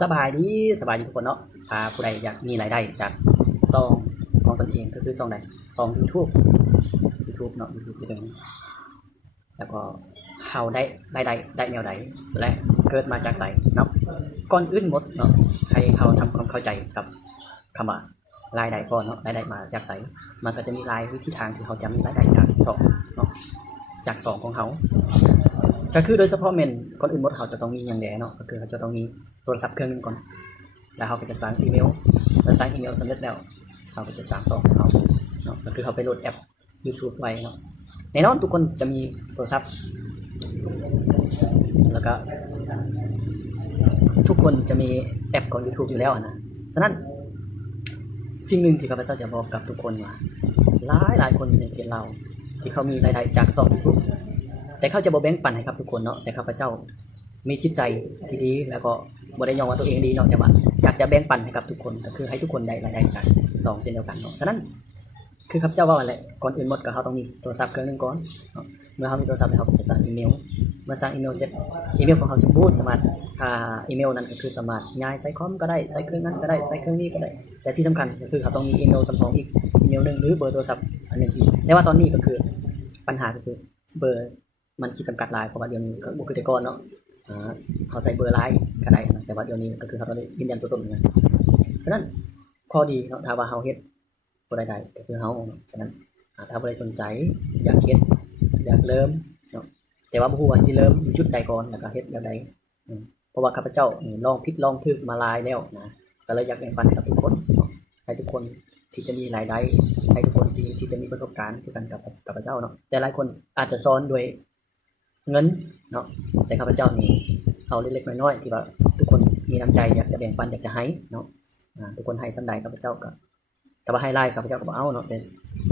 สบายดีทุกคนเนาะถ้าผู้ใดอยากมีรายได้จากซองของตนเองก็คือซองใดซอง YouTube เนาะ YouTube ที่ตรงนี้แล้วก็เขาได้รายได้แนวใดและเกิดมาจากไสเนาะก่อนอื่นหมดเนาะให้เขาทำความเข้าใจกับคำว่ารายได้ก่อนเนาะรายได้มาจากไสมันก็จะมีหลายวิธีทางที่เขาจะมีรายได้จากซองเนาะจากซองของเขาก็คือโดยเฉพาะเมนก่อนอื่นหมดเขาจะต้องมีอย่างแดเนาะก็คือเขาจะต้องมีโทรศัพท์เครื่องนึงก่อนแล้วเขาก็จะสร้างอีเมลแล้วสร้างอีเมลสำเร็จแล้วเขาก็จะสร้างซองของเขาเนาะก็คือเขาไปโหลดแอป YouTube ไว้เนาะแน่นอนทุกคนจะมีโทรศัพท์แล้วก็ทุกคนจะมีแอปของ YouTube อยู่แล้วนะฉะนั้นสิ่งหนึ่งที่ข้าพเจ้าจะบอกกับทุกคนว่าหลายคนในประเทศเราที่เขามีรายได้จากซอง YouTube แต่เขาจะบ่แบ่งปันให้ครับทุกคนเนาะแต่ข้าพเจ้ามีจิตใจที่ดีแล้วก็บ่ได้ยอมว่าตัวเองดีเนาะแต่ว่าอยากจะแบ่งปันให้กับทุกคนก็คือให้ทุกคนได้รายได้จากซองเช่นเดียวกันเนาะฉะนั้นคือข้าพเจ้าว่าอะไรก่อนอื่นหมดก็เขาต้องมีโทรศัพท์เครื่องนึงก่อนเมื่อเขามีโทรศัพท์แล้วเขาจะสร้างอีเมลเมื่อสร้างอีเมลเสร็จอีเมลของเขาสมบูรณ์สามารถอีเมลนั้นก็คือสามารถย้ายใส่คอมก็ได้ใส่เครื่องนั้นก็ได้ใส่เครื่องนี้ก็ได้แต่ที่สำคัญก็คือเขาต้องมีอีเมลสำรองอีกอีเมลนึงหรือเบอร์โทรศัพท์อันนึงอีกแต่ว่าตอนนี้ก็คือปัญหาก็คือเบอร์มันขีดจำกัดหลายเพราะว่าเดี๋ยวนี้ก็บุคลากรเนาะเขาใส่เบอร์ไลน์ก็ได้นะแต่ว่าเดี๋ยวนี้ก็คือเขาต้องยืนยันตัวตนนะฉะนั้นข้อดีเนาะถ้าว่าเขาเฮ็ดบ่ได้ก็คือเขาฉะนั้นถ้าบ่ได้สนใจอยากเฮ็ดอยากเริ่มเนาะแต่ว่าบ่ฮู้ว่าสิเริ่มอยู่จุดใดก่อนแล้วก็เฮ็ดแบบใดเพราะว่าข้าพเจ้านี่ลองผิดลองถูกมาหลายแล้วนะก็เลยอยากแบ่งปันกับทุกคนให้ทุกคนที่จะมีรายได้ให้ทุกคนที่จะมีประสบการณ์คือกันกับข้าพเจ้าเนาะแต่หลายคนอาจจะสอนด้วยเงินเนาะแต่ข้าพเจ้านี่เอาเล็กๆน้อยๆที่ว่าทุกคนมีน้ำใจอยากจะแบ่งปันอยากจะให้เนาะทุกคนให้ส่ำใดข้าพเจ้าก็แต่ว่าให้ไล่ข้าพเจ้าก็บ่เอาเนาะแต่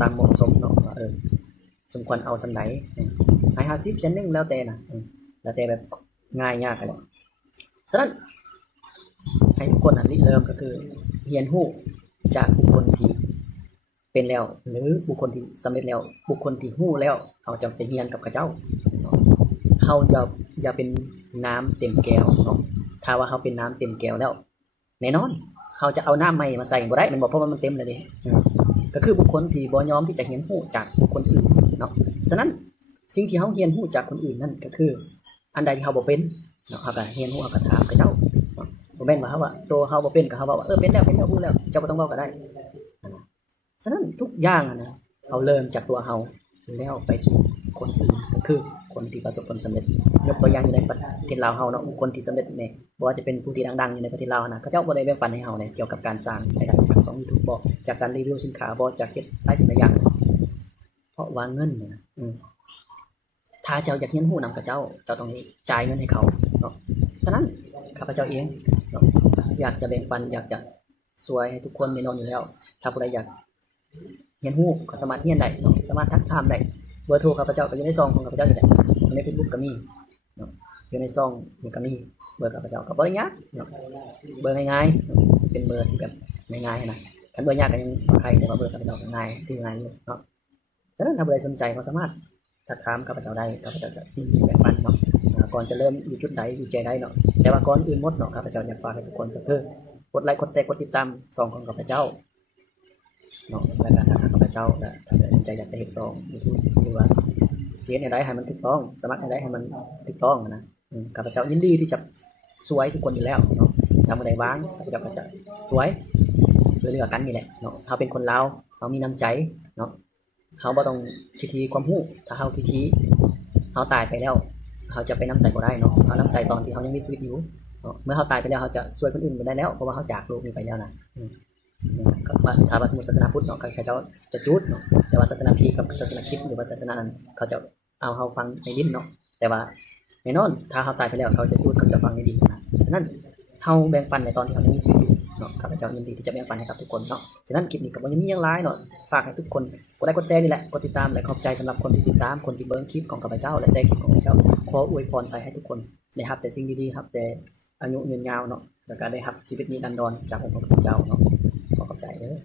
ตามเหมาะสมเนาะว่าสมควรเอาส่ำใดให้50เซนนึงแล้วแต่นะแล้วแต่แบบง่ายยากอะไรฉะนั้นให้ทุกคนริเริ่มก็คือเรียนรู้จากบุคคลที่เป็นแล้วหรือบุคคลที่สำเร็จแล้วบุคคลที่รู้แล้วเขาจะไปเรียนกับเขาเจ้าเฮาอย่าเป็นน้ำเต็มแก้วเนาะถ้าว่าเฮาเป็นน้ำเต็มแก้วแล้วแน่นอนเฮาจะเอาน้ำใหม่มาใส่บ่ได้มันบ่เพราะว่ามันเต็มแล้วเด้ก็คือบุคคลที่บ่ยอมที่จะเรียนรู้จากบุคคลอื่นเนาะฉะนั้นสิ่งที่เฮาเรียนรู้จากคนอื่นนั่นก็คืออันใดที่เฮาบ่เป็นเนาะเฮาก็เรียนรู้เฮาก็ถามเขาเจ้าบ่แม่นว่าเฮาว่าตัวเฮาบ่เป็นก็เฮาว่าเป็นแล้วรู้แล้วเจ้าบ่ต้องเว้าก็ได้ฉะนั้นทุกอย่างนะเฮาเริ่มจากตัวเฮาแล้วไปสู่คนอื่นก็คือคนที่ประสบผลสำเร็จยกตัวอย่างอยู่ในประเทศลาวเฮาเนาะคนที่สำเร็จแม่บ่ว่าจะเป็นผู้ที่ดังๆอยู่ในประเทศลาวนะเขาเจ้าบ่ได้แบ่งปันให้เฮาเนี่ยเกี่ยวกับการสร้างรายได้จากช่อง YouTube บ่จากการรีวิวสินค้าบ่จากเฮ็ดหลายสิ่งหลายอย่างเพราะว่าเงินเนี่ยนะถ้าเจ้าอยากเรียนรู้นำกับเจ้าต้องจ่ายเงินให้เขาเนาะฉะนั้นข้าพเจ้าเองเนาะอยากจะแบ่งปันอยากจะสวยให้ทุกคนแน่นอนอยู่แล้วถ้าผู้ใดอยากเรียนรู้ก็สามารถเรียนได้เนาะสามารถทักถามได้เบอร์โทรข้าพเจ้าก็อยู่ในซองของข้าพเจ้านี่แหละใน Facebook ก็มีเนาะอยู่ในซองนี่ก็มีเบอร์ข้าพเจ้าก็บ่ได้ยากเนาะเบอร์ง่ายๆเป็นเบอร์ที่แบบง่ายๆนะคันเบอร์ยากก็ยังใครแต่ว่าเบอร์ข้าพเจ้าก็ง่ายที่ง่ายเลยเนาะฉะนั้นถ้าผู้ใดสนใจก็สามารถทักถามข้าพเจ้าได้ข้าพเจ้าจะแบ่งปันเนาะก่อนจะเริ่มอยู่จุดใดอยู่ใจใดเนาะแต่ว่าก่อนอื่นหมดเนาะข้าพเจ้าอยากฝากให้ทุกคนก็คือกดไลค์กดแชร์กดติดตามซองของข้าพเจ้าเนาะแล้วก็ถ้าข้าพเจ้าถ้าสนใจอยากจะเฮ็ดซอง YouTube หรือว่าเสียให้ได้ให้มันถูกต้องสมัครให้ได้ให้มันถูกต้องนะข้าพเจ้ายินดีที่จะสวยทุกคนอยู่แล้วเนาะถ้ามื้อใดว่างข้าพเจ้าก็จะสวยช่วยเหลือกันนี่แหละเนาะเฮาเป็นคนลาวเฮามีน้ำใจเนาะเฮาบ่ต้องทีความรู้ถ้าเฮาทีเฮาตายไปแล้วเฮาจะไปนำใส่บ่ได้เนาะเฮานำใส่ตอนที่เฮายังมีชีวิตอยู่เนาะเมื่อเฮาตายไปแล้วเฮาจะช่วยคนอื่นบ่ได้แล้วเพราะว่าเฮาจากโลกนี้ไปแล้วนะถ้าว่าสมมุติศาสนาพุทธเนาะเขาจะจุดเนาะแต่ว่าศาสนาคริสต์กับศาสนาคริสต์หรือว่าศาสนานั้นเขาจะเอาเฮาฟังในดินเนาะแต่ว่าแน่นอนถ้าเฮาตายไปแล้วเขาจะจุดเขาจะฟังในดินนะฉะนั้นเฮาแบ่งปันในตอนที่เฮายังมีชีวิตอยู่เนาะข้าพเจ้ายินดีที่จะแบ่งปันให้กับทุกคนเนาะฉะนั้นคลิปนี้ก็บ่ยังมีหยังหลายเนาะฝากให้ทุกคนกดไลค์กดแชร์นี่แหละกดติดตามและขอบใจสำหรับคนที่ติดตามคนที่เบิ่งคลิปของข้าพเจ้าและแชร์คลิปของข้าพเจ้าขออวยพรใส่ให้ทุกคนได้รับแต่สิ่งดีๆครับแต่อายุยืนยาวเนาะแล้วก็ได้รับชีวิตนิรันดรจากองค์พระผู้เป็นเจ้าเนาะขอขอบใจเด้อ